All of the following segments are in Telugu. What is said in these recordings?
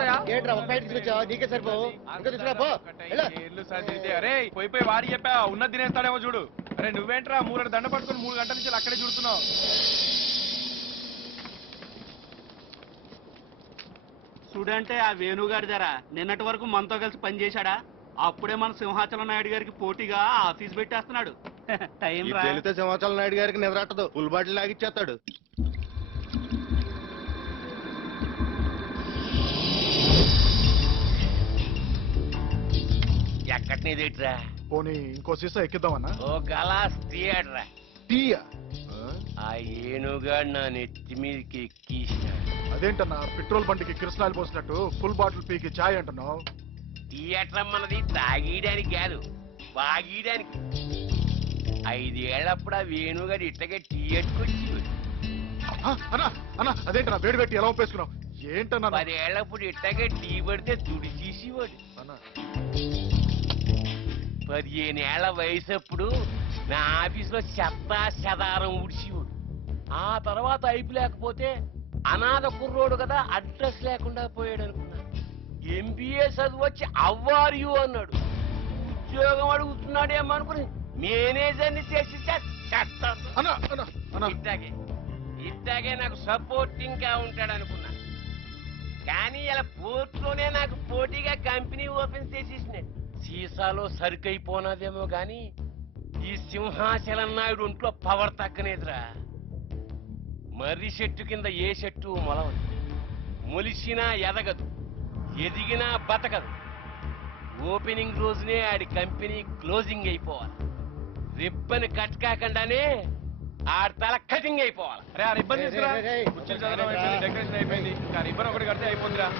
సరిపోతాయా? ఏంట్రా ఒక్క ఐదు తీసుకొచ్చావా? నీకే సరిపోవు. ఇంకా తీసుకురా పో. అరే పోయి వాడి చెప్పా ఉన్నది తినేస్తాడేమో చూడు. అరే నువ్వేంట్రా 3 దండ పట్టుకుని 3 గంటల నుంచి అక్కడే చూడుతున్నావు. చూడంటే ఆ వేణుగారి ధర నిన్నటి వరకు మనతో కలిసి పనిచేశాడా? అప్పుడే మన సింహాచలం నాయుడు గారికి పోటీగా ఆఫీస్ పెట్టేస్తున్నాడు. టైం రా. వెళితే సింహాచలం నాయుడు గారికి నిద్రట్టదు. Full bottle లాగిచ్చేస్తాడు. ఎక్కడనేదేట్రా? పోనీ ఇంకో సీసా ఎక్కిద్దామన్నా? ఓ గలాస్ థియేటరా. టీయా? ఆ ఏనుగాడు నా నెత్తి మీదకి ఎక్కిస్తాడు. అదేంటన్నా పెట్రోల్ బండికి కిరసనాయలు పోసినట్టు ఫుల్ బాటిల్ పీకి చాయ్ అంటున్నావు? థియేటర్ అన్నది తాగీయడానికి కాదు, బాగీయడానికి. 5 ఏళ్ళప్పుడు ఆ వేణుగాడు ఇట్టగా థియేటర్కి అన్నా అదేంటన్నా వేడి పెట్టి ఎలా ఒప్పేసుకున్నావు? ఏంటన్నా 10 ఏళ్ళప్పుడు ఇట్టగా టీ పడితే తుడి తీసేవాడు. 15 ఏళ్ల వయసప్పుడు నా ఆఫీసులో చెత్త చెదారం ఉడిచేవాడు. ఆ తర్వాత అయిపు లేకపోతే అనాథ కుర్రోడు కదా అడ్రస్ లేకుండా పోయాడు అనుకున్నా. ఎంబీఏ చదువు వచ్చి అవ్వారు అన్నాడు. ఉద్యోగం అడుగుతున్నాడేమో అనుకుని మేనేజర్ని చేసి ఇట్టాగే నాకు సపోర్టింగ్ గా ఉంటాడు అనుకున్నా. కానీ ఇలా పోర్ట్లోనే నాకు పోటీగా కంపెనీ ఓపెన్ చేసేసినాడు. సీసాలో సరుకైపోనాదేమో గాని ఈ సింహాచలం నాయుడు ఒంట్లో పవర్ తగ్గనేదిరా. మర్రి చెట్టు కింద ఏ చెట్టు మొలవదు, మొలిసినా ఎదగదు, ఎదిగినా బతకదు. ఓపెనింగ్ రోజునే ఆడి కంపెనీ క్లోజింగ్ అయిపోవాలి. రిబ్బన్ కట్ కాకుండానే ఆడి తల కటింగ్ అయిపోవాలి. అరే ఆ రిబ్బన్ తీసుకురా. కుర్చీలు చదవడం అయిపోయింది, డెకరేషన్ అయిపోయింది. ఇంకా రిబ్బన్ ఒకటి కడితే అయిపోతుందిరా.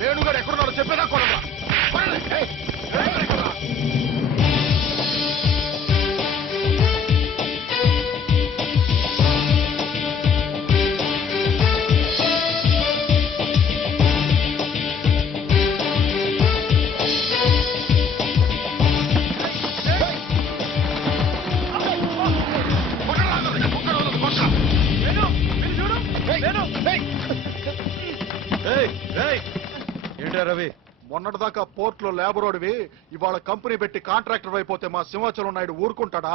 వేణుగారు ఎక్కడున్నారో చెప్పేదా కొనరా? ఏంటా రవి? మొన్నటిదాకా పోర్ట్ లో లేబర్ ఓడివి ఇవాళ కంపెనీ పెట్టి కాంట్రాక్టర్ అయిపోతే మా సింహాచలం నాయుడు ఊరుకుంటాడా?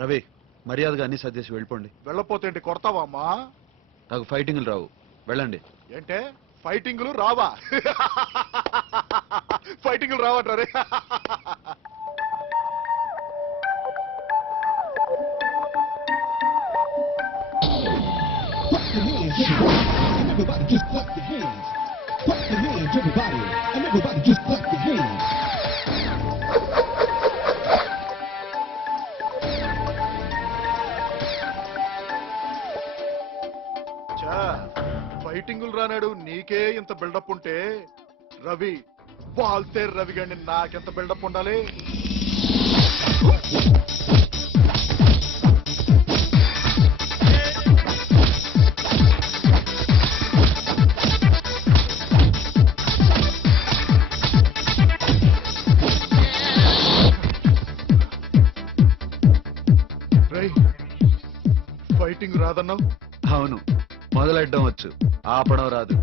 రవి మర్యాదగా అన్ని సర్దేసి వెళ్ళిపోండి. వెళ్ళపోతే ఏంటి కొడతావా అమ్మా? నాకు ఫైటింగ్లు రావు, వెళ్ళండి. ఏంటే ఫైటింగ్లు రావా? ఫైటింగ్లు రావట్రే. Everybody just clap your hands. Clap your hands, everybody. And everybody just clap your hands. ఫైటింగులు రానాడు నీకే ఇంత బిల్డప్ ఉంటే రవి వాల్తే రవి గండి నాకెంత బిల్డప్ ఉండాలి? ఫైటింగ్ రాదన్నావు? అవును, మొదలెట్టడం వచ్చు, ఆపడం రాదు.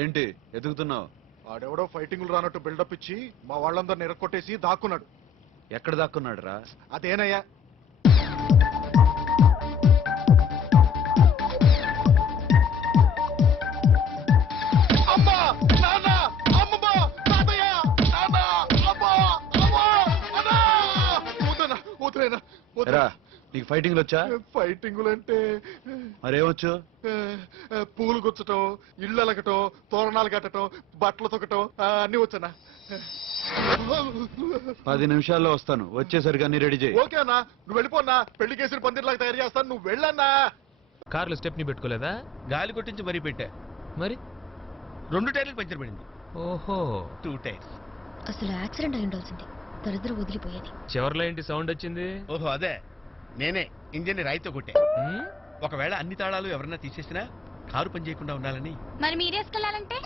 ఏంటి ఎదుగుతున్నావు? ఆడెవడో ఫైటింగ్లు రానట్టు బిల్డప్ ఇచ్చి మా వాళ్ళందరిని ఎరక్కొట్టేసి దాక్కున్నాడు. ఎక్కడ దాక్కున్నాడు రా? అదేనయ్యా. అమ్మా నాన్న అమ్మమ్మ తాతయ్య నాన్న అమ్మా అమ్మా అన్నా వదనా వదిలేనా ఎరా నీకు ఫైటింగ్లు వచ్చా? ఫైటింగులంటే మరేమొచ్చు? పూలు గుచ్చటం, ఇళ్ళు అలగటం, తోరణాలు కట్టడం, బట్టలు తొక్కటం అన్ని వచ్చానా? 10 నిమిషాల్లో వస్తాను. వచ్చేసరికి అన్ని రెడీ చేయి. ఓకే అన్నా, నువ్వు వెళ్ళిపోన్నా. పెళ్లి కేసులు పందిర్లాగా తయారు చేస్తాను, నువ్వు వెళ్ళన్నా. కార్లో స్టెప్ని పెట్టుకోలేదా? గాలి కొట్టించి మరీ పెట్టా. మరి 2 టైర్లు పంచర్ పడింది. ఓహో 2 టైర్స్. అసలు యాక్సిడెంట్ అయి ఉండాల్సింది. దరిద్రం వదిలిపోయేది. చివర్లో ఏంటి సౌండ్ వచ్చింది? ఓహో అదే, నేనే ఇంజన్ రాయితో కొట్టే. హ్మ్? ఒకవేళ అన్ని తాళాలు ఎవరన్నా తీసేసినా కారు పని చేయకుండా ఉండాలని. మరి మీరేసుకెళ్ళాలంటే